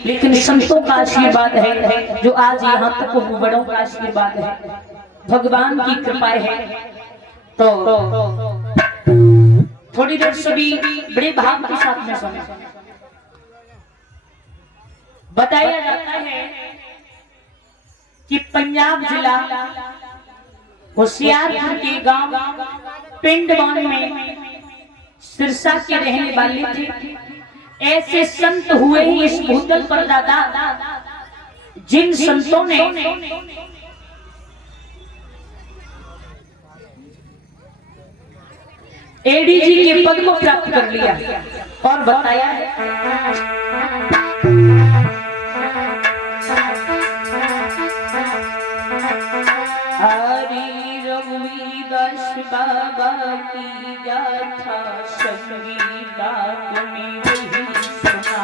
लेकिन संतों का आशीर्वाद है जो आज यहाँ तक हो, बड़ों का आशीर्वाद है, भगवान की कृपा है। तो थोड़ी देर सभी बड़े भाव के साथ में सुने। बताया जाता है कि पंजाब जिला होशियारपुर के गांव पिंडवान में सिरसा के रहने वाले थे। ऐसे संत हुए ही इस भूतल पर दादा, जिन संतों ने एडीजी के पद को प्राप्त कर लिया और बताया है हरि रघुवीदास बाबा की गाथा संगीता तुम्हें वही सुना।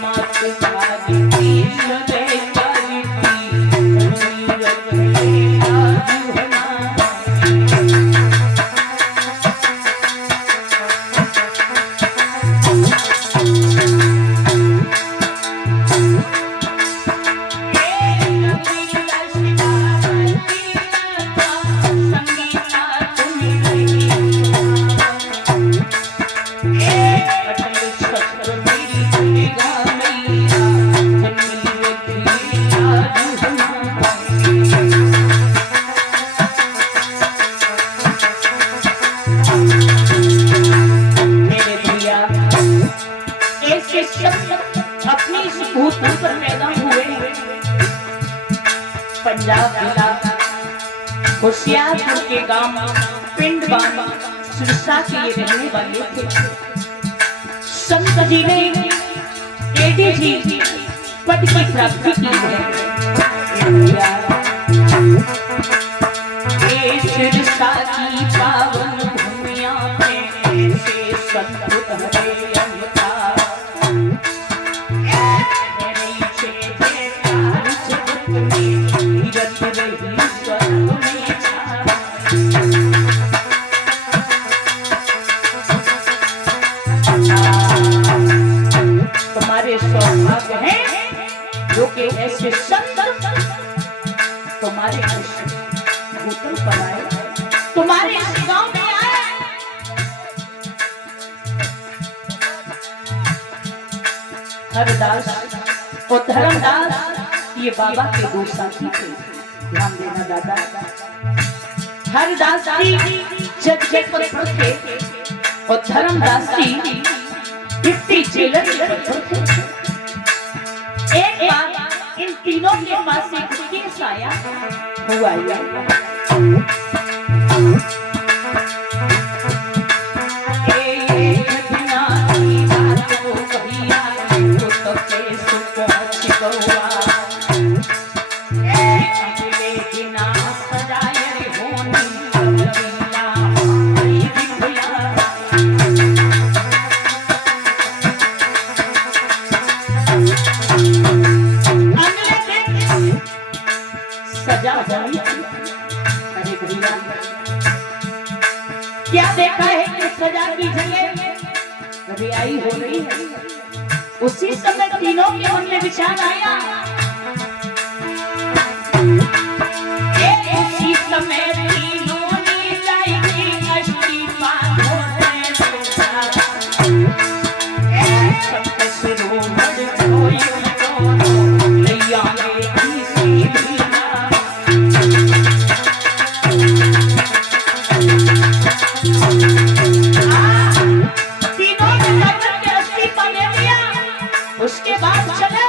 मात भागती सदै अपनी इस भूतल पर पैदा हुए पंजाब जिला होशियारपुर के गांव पिंडवान सिरसा के ये रहने वाले थे। संत जी ने एडीजी पद की प्राप्ति की है। सिरसा की पावन भूमिया में ऐसे संत हरे अवतार तुम्हारे सौभाग्य हैं जो कि ऐसे संत तुम्हारे भूतल पर आए, तुम्हारे गांव में आए। हरदास और धर्मदास ये बाबा के दो साथी थे। ध्यान देना दादा, हरदास जी जगह पर थे और धर्मदास जी डिप्टी जेलर थे। एक बार इन तीनों के पास एक केस आया हुआ क्या देखा है कि सजा की जगह रिहाई हो रही है। उसी समय तीनों के मन में विचार आया, उसी समय तीनों ने जाएंगे इस्तीफा उसके बाद चले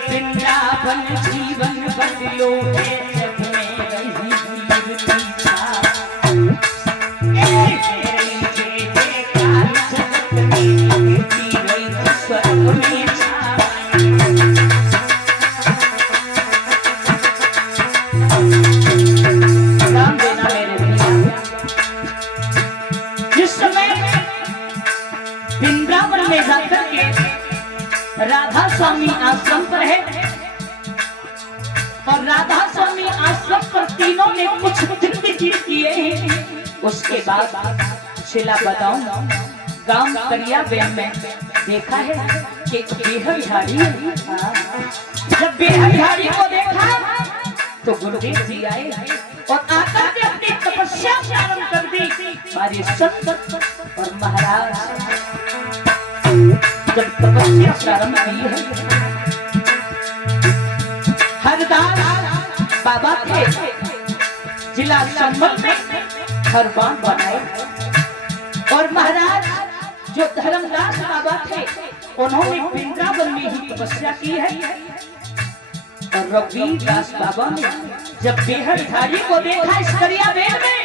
वृंदावन जीवन बदलो जब में रही जिस समय वृंदावन में जाकर के राधा स्वामी आश्रम पर है और राधा स्वामी आश्रम पर तीनों ने कुछ दिव्य चीज किए हैं। उसके बाद शिला बताऊं गांव करिया बेन में देखा है कि एक बेहद झाड़ी जब बेहद झाड़ी को देखा तो गुरुदेव जी आए और आकर के अपनी तपस्या प्रारंभ कर दी। हमारे संत और महाराज जब तपस्या प्रारंभ की है, हरदास बाबा के जिला संबल में हरबान बनाए और महाराज जो धर्मदास बाबा थे उन्होंने वृंदावन में ही तपस्या की है। और रघुवीरदास बाबा ने जब बेहद धारी को देखा इस करिया बेन में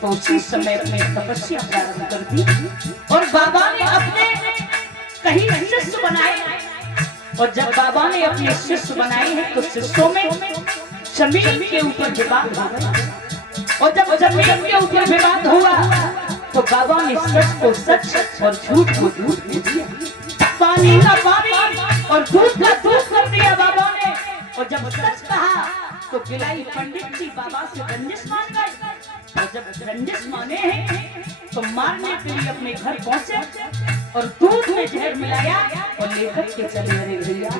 तो उसी समय अपनी तपस्या प्रारंभ कर दी और बाबा ने अपने कई शिष्य बनाए। और जब बाबा ने अपने शिष्य बनाए हैं तो शिष्यों में जमीन के ऊपर विवाद हो गया और जब जमीन के ऊपर विवाद हुआ तो बाबा ने सच को सच और झूठ को झूठ कर दिया, पानी का पानी और दूध का दूध कर दिया बाबा ने। और जब सच कहा तो गिलाई पंडित जी बाबा से रंजिश मान गए और जब रंजिश माने हैं तो मारने के लिए अपने घर पहुंचे और दूध में जहर मिलाया और लेकर के चले अरे भैया।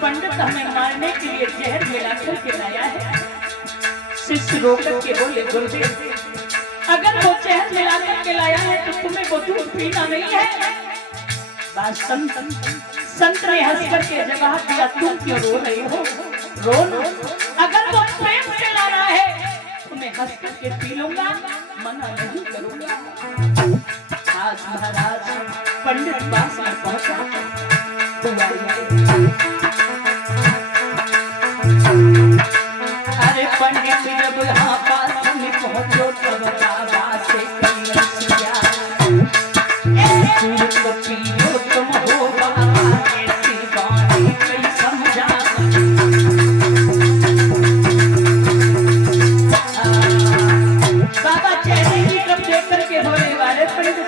पंडित हमें मारने के लिए जहर मिलाकर के लाया है। शिष्य रोकर के बोले गुरुदेव अगर वो जहर मिलाकर के लाया है तो तुम्हें वो दूध पीना नहीं है। संत ने हंस करके जवाब दिया तुम क्यों रो रही हो, रो लो, अगर वो प्रेम से लाना है तुम्हें हंस करके पी लूंगा, मना नहीं करूंगा। आज महाराज पंडित पास में पहुंचा अरे पंडित जब यहाँ पास में पहुंचो तब बाबा से तो पियो तुम हो बाबा ऐसी बातें कई समझा। बाबा चेहरे की तरफ देख करके बोले वाले पंडित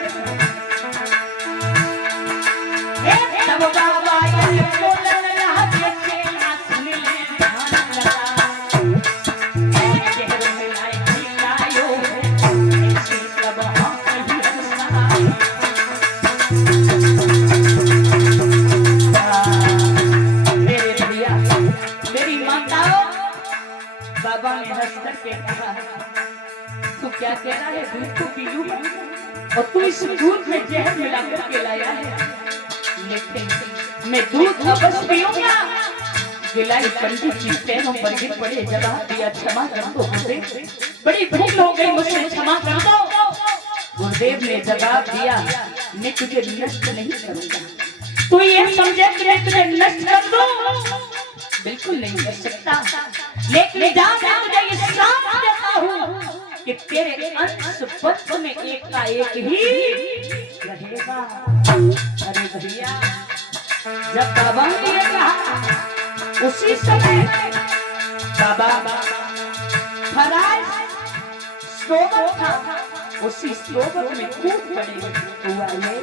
बाबा ये बोलन रहा देखे हाथ में ध्यान लगा चेहरे में लाई खिलायो ऐसे सब हाँ कहीं हंसा। मेरे भैया मेरी माताओं बाबा ने हंस करके कहा तू क्या कह रहा है, दूध को पी लूं और तू इस दूध में जहर मिला करके लाया है, लेकिन मैं दूध अवश्य पीऊंगा। गिलाई पंडित जी पैरों पर गिर पड़े, जवाब दिया क्षमा कर दो गुरुदेव, बड़ी भूल हो गई मुझसे, क्षमा कर दो। गुरुदेव ने जवाब दिया मैं तुझे नष्ट नहीं करूंगा, तू ये समझे कि मैं तुझे नष्ट कर दूं, बिल्कुल नहीं कर सकता, लेकिन जा मैं तुझे ये श्राप देता हूँ कि तेरे अंश वंश में एक का एक ही रहेगा। अरे भैया जब बाबा ने ये कहा उसी समय बाबा फराज सरोवर था, उसी सरोवर में कूद पड़े हुआ है।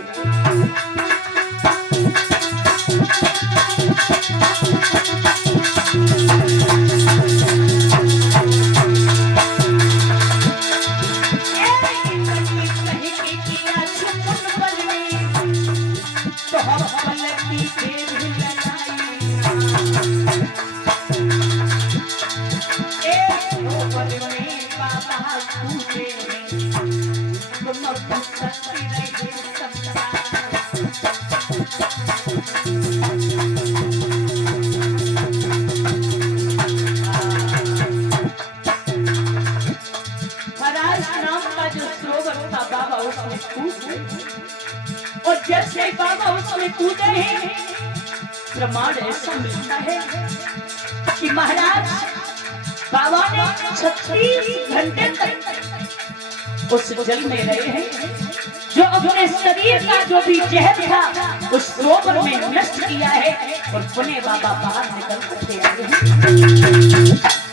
से पूछे हैं प्रमाण ऐसा मिलता है कि महाराज बाबा ने 36 घंटे तक उस जल में रहे हैं, जो अपने शरीर का जो भी जहर था उस सरोवर में नष्ट किया है और पुनः बाबा बाहर निकल करके आए हैं।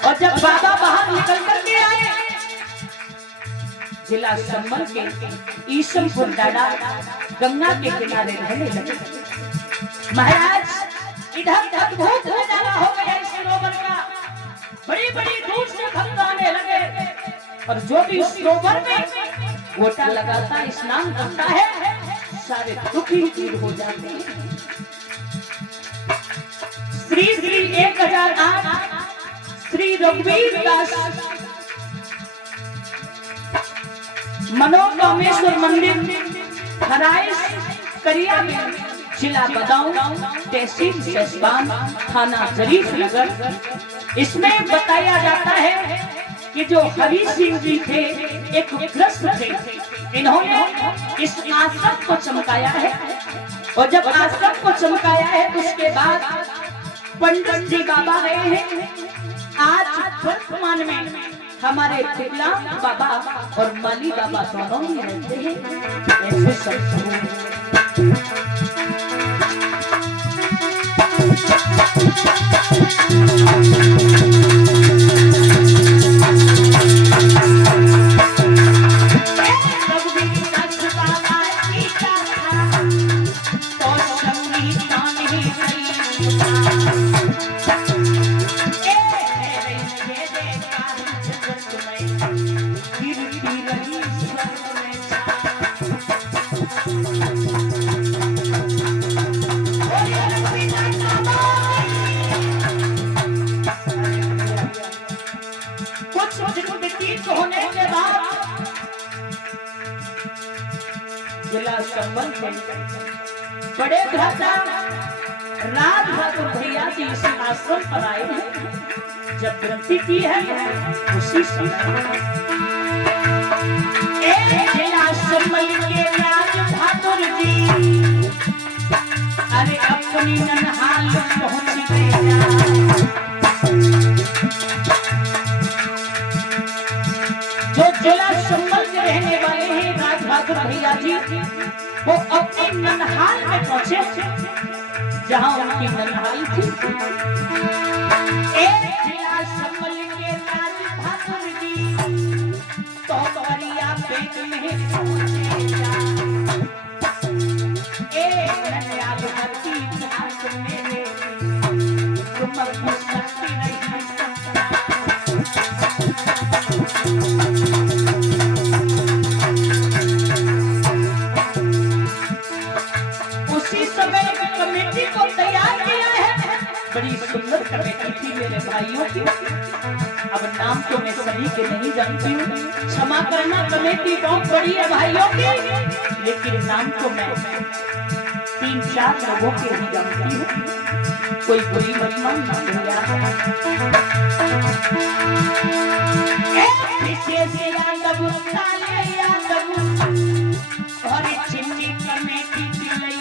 और जब बाबा बाहर निकल करके आए, जिला संबल के ईशमपुर डाला गंगा के किनारे रहने लगे। महाराज इधर अद्भुत नजारा हो गया इस सरोवर का, बड़ी बड़ी दूर से भक्त आने लगे और जो भी उस सरोवर में गोटा लगाता स्नान करता है सारे दुख ही दूर हो जाते हैं। श्री श्री 1008 श्री रघुवीर दास मनोकामेश्वर मंदिर हराइस करिया में जिला बदाऊं तहसील सैसबान थाना जरीफ नगर। इसमें बताया जाता है कि जो हरि सिंह जी थे एक ग्रस्त थे, इन्होंने इस आश्रम को चमकाया है और जब आश्रम को चमकाया है उसके बाद पंडित जी बाबा गए हैं। आज वर्तमान में हमारे पिपला बाबा और माली बाबा दोनों ही रहते हैं। ऐसे सब जिला संबल के बड़े भ्राता राज बहादुर भैया जी इस आश्रम पर आए हैं। जब वृत्ति की है उसी समय जिला संबल के राज बहादुर जी अरे अपनी ननहाल पहुंच गए। जो जिला संबल के रहने वाले हैं राज बहादुर भैया जी, वो अपने ननहाल में पहुंचे जहां उनकी ननहाल थी। एक जिला संबल के राज बहादुर जी तो करिया पेट में पहुंचे। एक नया भक्ति घाट में तुम शक्ति नहीं बड़ी सुंदर कमेटी थी मेरे भाइयों की। अब नाम तो मैं सभी के नहीं जानती हूँ, क्षमा करना, कमेटी बहुत बड़ी है भाइयों की, लेकिन नाम तो मैं 3-4 लोगों के ही जानती हूँ। कोई बुरी मत मानना भैया। और चिन्नी कमेटी की लई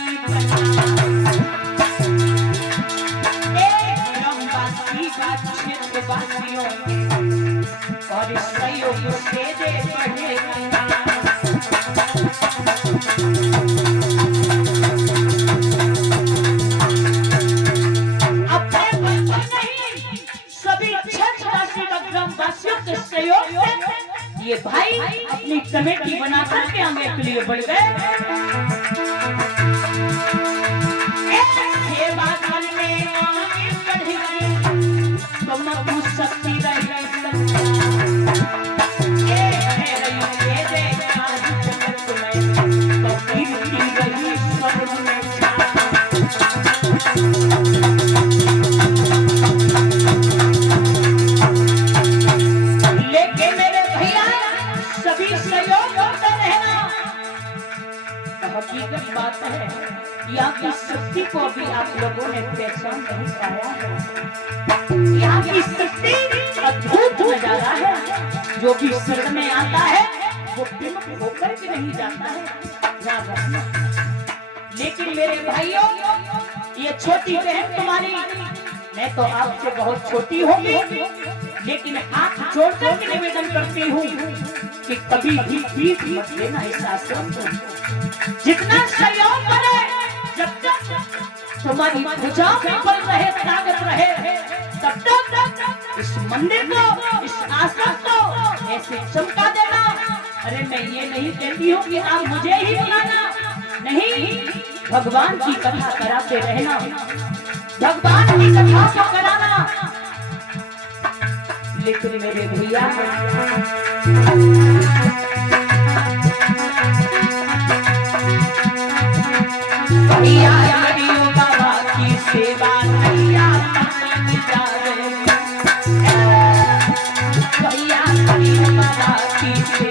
क्षेत्रवासियों और सहयोग से दे बढ़े अपने बच्चे नहीं, सभी क्षेत्रवासी व ग्रामवासियों के सहयोग से ये भाई अपनी कमेटी बनाकर के आगे के लिए बढ़ गए। शक्ति लेके मेरे भैया सभी सहयोग करते रहना। हकीकत बात है, यहाँ की शक्ति को भी आप लोगों ने पहचान नहीं पाया है। यहाँ की शक्ति अद्भुत नजारा है, जो भी शरण में आता है वो विमुख होकर के नहीं जाता है। लेकिन मेरे भाइयों, ये छोटी बहन तुम्हारी, मैं तो आपसे बहुत छोटी होगी, लेकिन हाथ जोड़कर के निवेदन करती हूँ कि कभी भी बीच मत लेना इस आश्रम को। जितना सहयोग करे, जब तक तुम्हारी भुजाओं में बल रहे, ताकत रहे, तब तक इस मंदिर को, इस आश्रम को ऐसे चमका देना। अरे मैं ये नहीं कहती हूँ कि आप मुझे ही बुलाना, नहीं, भगवान की कथा कराते रहना, भगवान की कथा को कराना। लेकिन मेरे भैया, भैया बाबा की सेवा भैया भैया बाबा की सेवा